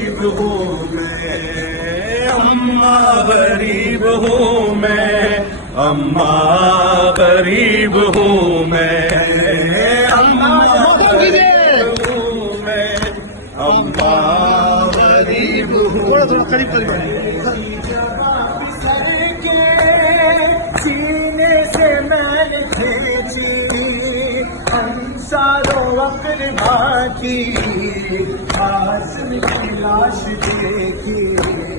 गरीब हूँ मैं, अम्मा गरीब हूँ मैं, अम्मा गरीब हूँ मैं, अम्मा गरीब हूँ मैं, अम्मा गरीब हूँ। थोड़ा करीब करीब सीने से मैंने खींची अंसारो अकरबा की, हाशम की लाश देखी।